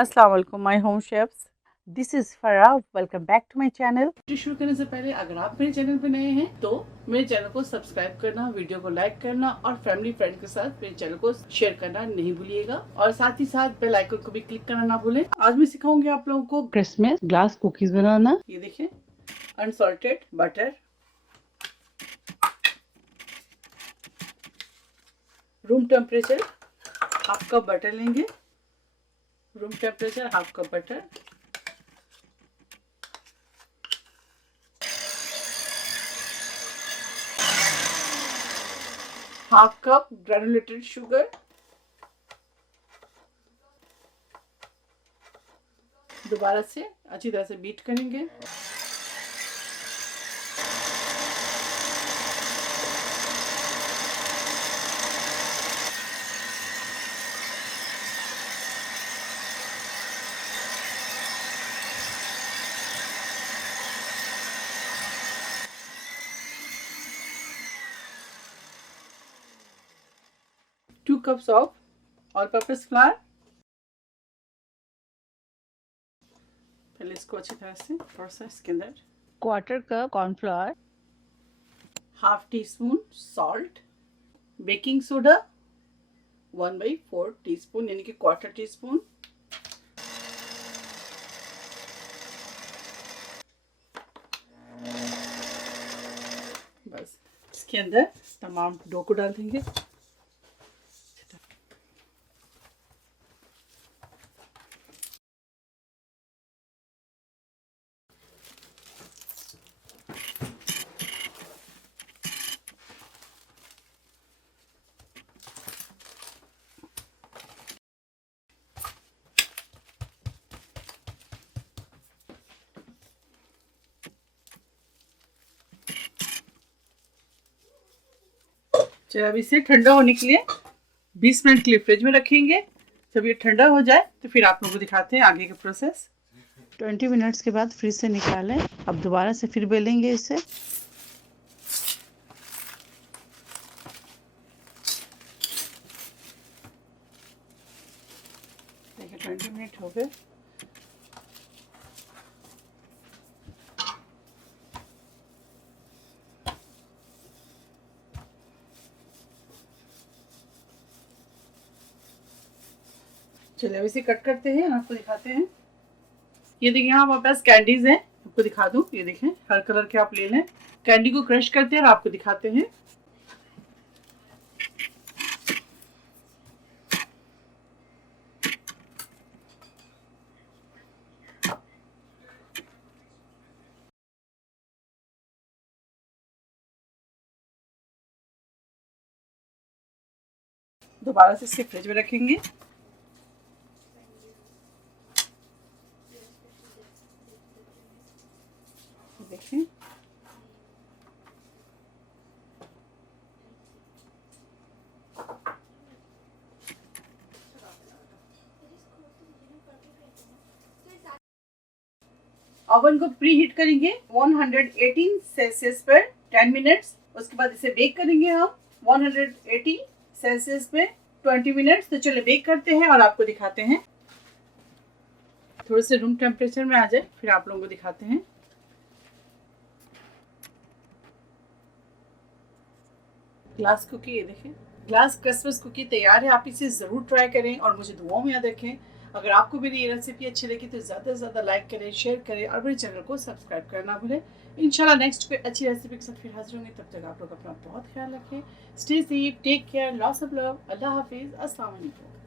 अस्सलाम वालेकुम my home chefs, this is Farah. Welcome back to my channel. शुरू करने से पहले अगर आप मेरे चैनल पे नए हैं तो मेरे चैनल को सब्सक्राइब करना, वीडियो को लाइक करना और फैमिली फ्रेंड के साथ मेरे चैनल को शेयर करना नहीं भूलिएगा और साथ ही साथ बेल आइकन को भी क्लिक करना ना भूलें। आज मैं सिखाऊंगी आप लोगों को क्रिसमस ग्लास कुकीज बनाना। ये देखिए, unsalted butter, room temperature half cup butter लेंगे, room temperature half cup butter, half cup granulated sugar, दोबारा से अच्छी तरह से बीट करेंगे। Two cups of all purpose flour. पहले इसको अच्छी तरह से थोड़ा सा इसके अंदर quarter cup cornflour, half teaspoon salt, baking soda 1/4 teaspoon यानी कि क्वार्टर टी स्पून, बस इसके अंदर तमाम डो को डाल देंगे। चलो अब इसे ठंडा होने के लिए 20 मिनट के लिए फ्रिज में रखेंगे। जब ये ठंडा हो जाए तो फिर आप लोगों को दिखाते हैं आगे का प्रोसेस। 20 मिनट्स के बाद फ्रिज से निकालें। अब दोबारा से फिर बेलेंगे इसे। देखिए 20 मिनट हो गए। चलिए अब इसे कट करते हैं, आपको दिखाते हैं। ये देखिए यहाँ हमारे पास कैंडीज हैं, आपको दिखा दूं। ये देखें, हर कलर के आप ले लें। कैंडी को क्रश करते हैं और आपको दिखाते हैं। दोबारा से इसे फ्रिज में रखेंगे। देखें, ओवन को प्री हीट करेंगे 118 सेल्सियस पर 10 मिनट्स। उसके बाद इसे बेक करेंगे हम 180 सेल्सियस पे 20 मिनट्स। तो चलिए बेक करते हैं और आपको दिखाते हैं। थोड़े से रूम टेम्परेचर में आ जाए फिर आप लोगों को दिखाते हैं। ग्लास कुकी, ये देखें, ग्लास क्रिसमस कुकी तैयार है। आप इसे ज़रूर ट्राई करें और मुझे दुआओं में याद रखें। अगर आपको मेरी ये रेसिपी अच्छी लगी तो ज़्यादा से ज़्यादा लाइक करें, शेयर करें और मेरे चैनल को सब्सक्राइब करना भूलें। इंशाल्लाह नेक्स्ट कोई अच्छी रेसिपी के साथ फिर हाजिर होंगे। तब तक आप लोग अपना बहुत ख्याल रखें। Stay safe, take care, lots of love, अल्लाह हाफिज़, अस्सलाम वालेकुम।